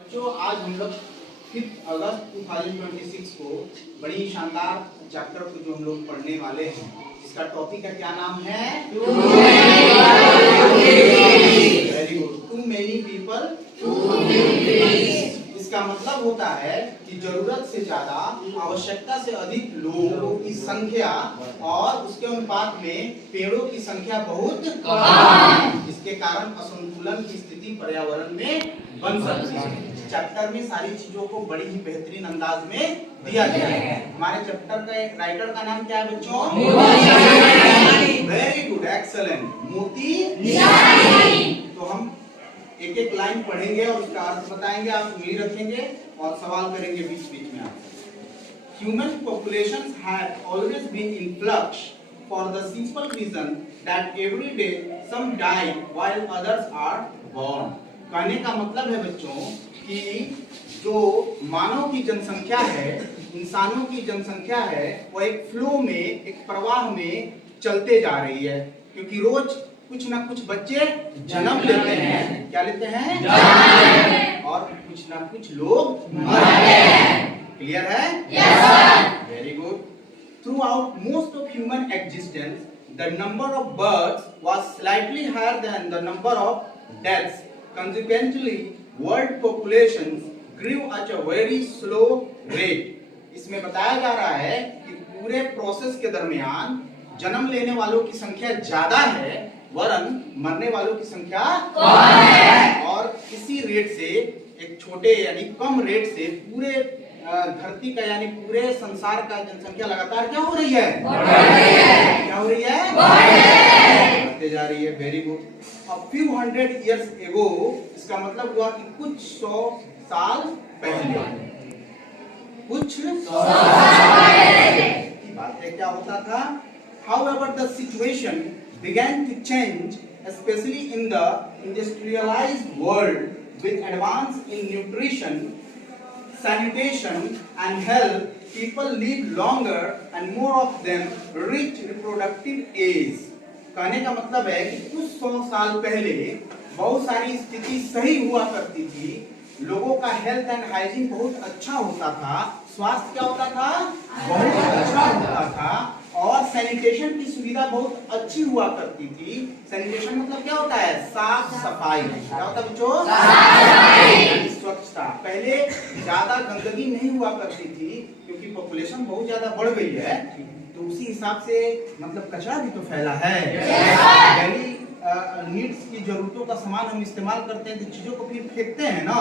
बच्चों आज हम लोग 5 अगस्त 2026 को बड़ी शानदार चैप्टर को जो हम लोग पढ़ने वाले हैं, इसका टॉपिक का क्या नाम है? Very good. Too many people इसका मतलब होता है कि जरूरत से ज्यादा, आवश्यकता से अधिक लोगों की संख्या और उसके अनुपात में पेड़ों की संख्या बहुत कम। इसके कारण असंतुलन की स्थिति पर्यावरण में बन सकती है। चैप्टर में सारी चीजों को बड़ी ही बेहतरीन अंदाज में दिया गया है। हमारे चैप्टर का एक राइटर का नाम क्या है बच्चों? वेरी गुड, एक्सेलेंट, मोती। तो हम एक एक लाइन पढ़ेंगे और उसका अर्थ बताएंगे, आप उंगली रखेंगे और सवाल करेंगे बीच बीच में। आप human populations have always been in flux for the simple reason that every day some die while others are born. कहने का मतलब है बच्चों कि जो मानव की जनसंख्या है, इंसानों की जनसंख्या है, वो एक फ्लो में, एक प्रवाह में चलते जा रही है, क्योंकि रोज कुछ ना कुछ बच्चे जन्म लेते हैं। क्या लेते हैं? और कुछ ना कुछ लोग मरते हैं। क्लियर है? Yes sir. Very good. Throughout most of human existence the number of births was slightly higher than the number of deaths. Consequently, world populations grew at a very slow rate. इसमें बताया जा रहा है कि पूरे process के दरमियान जन्म लेने वालों की संख्या ज्यादा है, वरन मरने वालों की संख्या कम है। और इसी रेट से, एक छोटे यानी कम रेट से पूरे धरती का यानी पूरे संसार का जनसंख्या लगातार क्या हो रही है? बढ़ रही है। क्या हो रही है? बढ़ते जा रही है। Very good. A few hundred years ago, इसका मतलब हुआ कि कुछ 100 साल पहले, कुछ 100 साल पहले की बात है, क्या होता था? However, the situation began to change, especially in the industrialized world, with advance in nutrition, sanitation and health. People live longer and more of them reach reproductive age. कहने का मतलब है कि कुछ 100 साल पहले बहुत सारी स्थिति सही हुआ करती थी, लोगों का हेल्थ एंड हाइजीन बहुत अच्छा होता था, स्वास्थ्य क्या होता था? बहुत अच्छा होता था, और सैनिटेशन की सुविधा बहुत अच्छी हुआ करती थी। सैनिटेशन मतलब क्या होता है? साफ सफाई। क्या होता है बच्चों? स्वच्छता। पहले ज्यादा गंदगी नहीं हुआ करती थी, क्योंकि पॉपुलेशन बहुत ज्यादा बढ़ गई है, तो उसी हिसाब से मतलब कचरा भी तो फैला है। डेली नीड्स की जरूरतों का सामान हम इस्तेमाल करते हैं, तो चीजों को फिर फेंकते हैं ना।